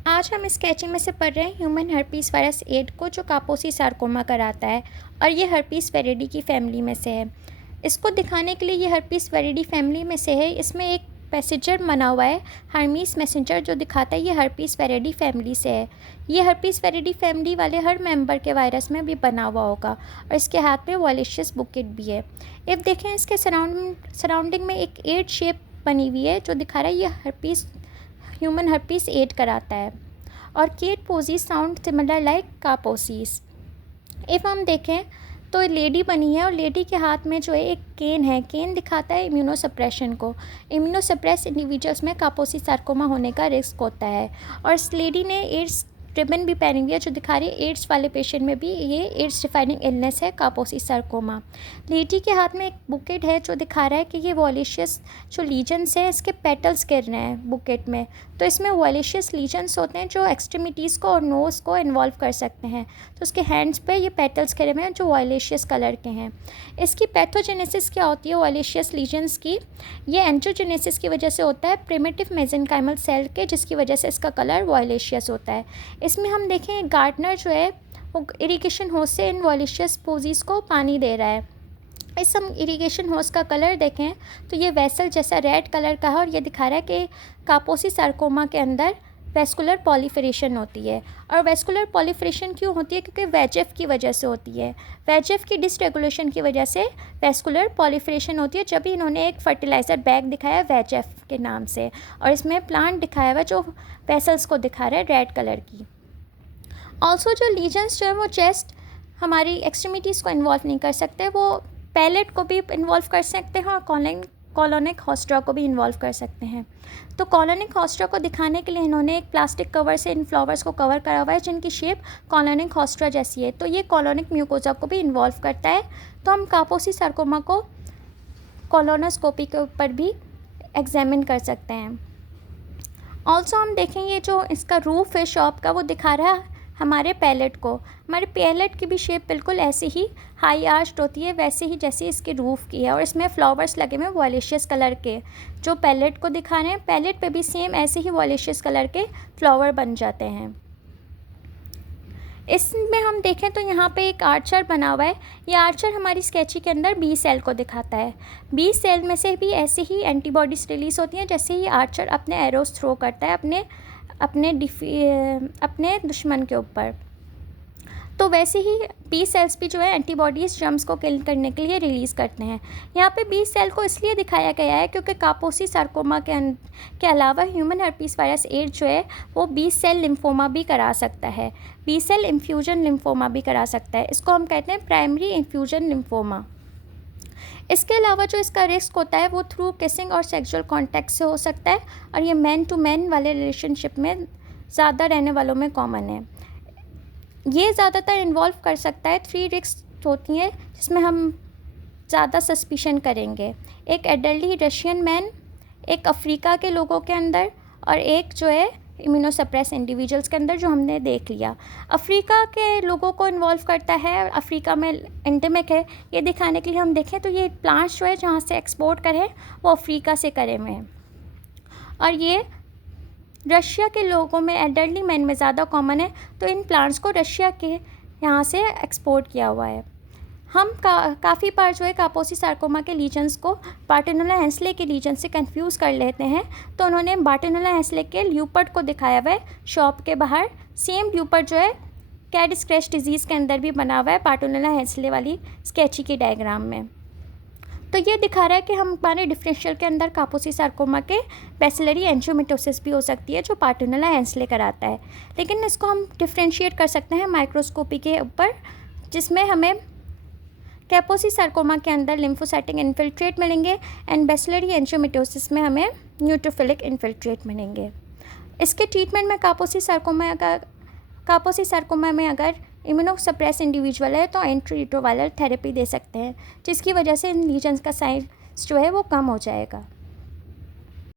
आज हम स्केचिंग में से पढ़ रहे हैं ह्यूमन हर्पीस वायरस 8 को, जो कापोसी सार्कोमा कराता है और ये हर्पीस वेरिडी की फैमिली में से है। इसको दिखाने के लिए ये हर्पीस वेरिडी फैमिली में से है। इसमें एक पैसेंजर बना हुआ है, हर्मीस मैसेंजर, जो दिखाता है ये हर्पीस वेरिडी फैमिली से है। ये हर्पीस वेरिडी फैमिली वाले हर मेंबर के वायरस में भी बना हुआ होगा और इसके हाथ में वॉलिशियस बुकेट भी है। इफ़ देखें इसके सराउंडिंग में एक 8 शेप बनी हुई है, जो दिखा रहा है ये हर्पीस ह्यूमन हर्पीस 8 कराता है। और Kate posies sound similar like Kaposi's. If हम देखें तो लेडी बनी है और लेडी के हाथ में जो है एक केन है। केन दिखाता है इम्यूनोसप्रेशन को। इम्यूनोसप्रेस इंडिविजुअल्स में कापोसी सार्कोमा होने का रिस्क होता है। और इस लेडी ने एड्स रिबन भी पहनी हुई है, जो दिखा रही है एड्स वाले पेशेंट में भी ये एड्स डिफाइनिंग इलनेस है, कापोसी सार्कोमा। लेडी के हाथ में एक बुकेट है, जो दिखा रहा है कि ये वॉलिशियस जो लीजन्स हैं इसके पेटल्स गिर रहे हैं बुकेट में। तो इसमें वॉलिशियस लीजन्स होते हैं जो एक्सट्रीमिटीज़ को और नोज़ को इन्वॉल्व कर सकते हैं। तो उसके हैंड्स पे ये पेटल्स गिरे हुए हैं जो वॉलिशियस कलर के हैं। इसकी पैथोजेनेसिस क्या होती है वॉलिशियस लीजन्स की? ये एंट्रोजेनेसिस की वजह से होता है प्रिमिटिव मेसेनकाइमल सेल के, जिसकी वजह से इसका कलर वॉलिशियस होता है। इसमें हम देखें गार्डनर जो है वो इरिगेशन होस से इन वॉलिशियस पोजीज को पानी दे रहा है। इस हम इरिगेशन होस का कलर देखें तो ये वेसल जैसा रेड कलर का है और ये दिखा रहा है कि कापोसी सार्कोमा के अंदर वेस्कुलर पॉलीफरेशन होती है। और वेस्कुलर पॉलीफरेशन क्यों होती है? क्योंकि वेजेफ की वजह से होती है। वेजेफ की डिसरेगुलेशन की वजह से वेस्कुलर पॉलीफरेशन होती है। जब भी इन्होंने एक फर्टिलाइज़र बैग दिखाया वेजेफ के नाम से, और इसमें प्लांट दिखाया हुआ जो वेसल्स को दिखा रहा है रेड कलर की। ऑल्सो जो लीजन्स जो है वो चेस्ट हमारी एक्सट्रीमिटीज़ को इन्वॉल्व नहीं कर सकते, वो पैलेट को भी इन्वॉल्व कर सकते हैं और कॉलोनिक हॉस्ट्रा को भी इन्वॉल्व कर सकते हैं। तो कॉलोनिक हॉस्ट्रा को दिखाने के लिए इन्होंने एक प्लास्टिक कवर से इन फ्लावर्स को कवर करा हुआ है, जिनकी शेप कॉलोनिक हॉस्ट्रा जैसी है। तो ये कॉलोनिक म्यूकोजा को भी इन्वॉल्व करता है। तो हम कापोसी सार्कोमा को कॉलोनोस्कोपी के ऊपर भी एग्जामिन कर सकते हैं। ऑल्सो हम देखेंगे जो इसका रूफ है शॉप का, वो दिखा रहा है हमारे पैलेट को। हमारे पैलेट की भी शेप बिल्कुल ऐसे ही हाई आर्च्ड होती है, वैसे ही जैसे इसके रूफ़ की है। और इसमें फ्लावर्स लगे हुए हैं वॉलिशियस कलर के, जो पैलेट को दिखा रहे हैं। पैलेट पे भी सेम ऐसे ही वॉलिशियस कलर के फ्लावर बन जाते हैं। इसमें हम देखें तो यहाँ पे एक आर्चर बना हुआ है। ये आर्चर हमारी स्केची के अंदर बी सेल को दिखाता है। बी सेल में से भी ऐसे ही एंटीबॉडीज़ रिलीज़ होती हैं जैसे ही आर्चर अपने एरोस थ्रो करता है अपने दुश्मन के ऊपर। तो वैसे ही बी सेल्स भी जो है एंटीबॉडीज़ जर्म्स को किल करने के लिए रिलीज़ करते हैं। यहाँ पे बी सेल को इसलिए दिखाया गया है क्योंकि कापोसी सार्कोमा के अलावा ह्यूमन हर्पीस वायरस 8 जो है वो बी सेल लिम्फोमा भी करा सकता है, बी सेल इन्फ्यूजन लिम्फोमा भी करा सकता है। इसको हम कहते हैं प्राइमरी इन्फ्यूजन लिम्फोमा। इसके अलावा जो इसका रिस्क होता है वो थ्रू किसिंग और सेक्सुअल कॉन्टैक्ट से हो सकता है, और ये मैन टू मैन वाले रिलेशनशिप में ज़्यादा रहने वालों में कॉमन है। ये ज़्यादातर इन्वॉल्व कर सकता है 3 रिस्क होती हैं जिसमें हम ज़्यादा सस्पिशन करेंगे। एक एडल्टली रशियन मैन, एक अफ्रीका के लोगों के अंदर, और एक जो है इम्यूनोसप्रेस इंडिविजुअल्स के अंदर, जो हमने देख लिया। अफ्रीका के लोगों को इन्वॉल्व करता है, अफ्रीका में एंडेमिक है। ये दिखाने के लिए हम देखें तो ये प्लांट्स जो है जहाँ से एक्सपोर्ट करें वो अफ्रीका से करे हुए हैं। और ये रशिया के लोगों में एडल्टली मैन में ज़्यादा कॉमन है, तो इन प्लांट्स को रशिया के यहाँ से एक्सपोर्ट किया हुआ है। हम काफ़ी बार जो है कापोसी सार्कोमा के लीजन्स को बार्टोनेला हेंसले के लीजन से कंफ्यूज कर लेते हैं। तो उन्होंने बार्टोनेला हेंसले के ल्यूपर्ड को दिखाया हुआ है शॉप के बाहर। सेम ल्यूपर्ड जो है कैट स्क्रैच डिजीज़ के अंदर भी बना हुआ है बार्टोनेला हेंसले वाली स्केची की डायग्राम में। तो ये दिखा रहा है कि हमारे डिफरेंशियल के अंदर कापोसी सार्कोमा के बैसिलरी एंजियोमिटोसिस भी हो सकती है, जो बार्टोनेला हेंसले कराता है। लेकिन इसको हम डिफ्रेंशिएट कर सकते हैं माइक्रोस्कोपी के ऊपर, जिसमें हमें कापोसी सार्कोमा के अंदर लिम्फोसाइटिक इन्फिल्ट्रेट मिलेंगे एंड बैसिलरी एंजियोमिटोसिस में हमें न्यूट्रोफिलिक इन्फिल्ट्रेट मिलेंगे। इसके ट्रीटमेंट में कापोसी सार्कोमा में अगर इम्यूनोसप्रेस इंडिविजुअल है तो एंटीरिट्रोवायरल थेरेपी दे सकते हैं, जिसकी वजह से इन लीजन्स का साइज जो है वो कम हो जाएगा।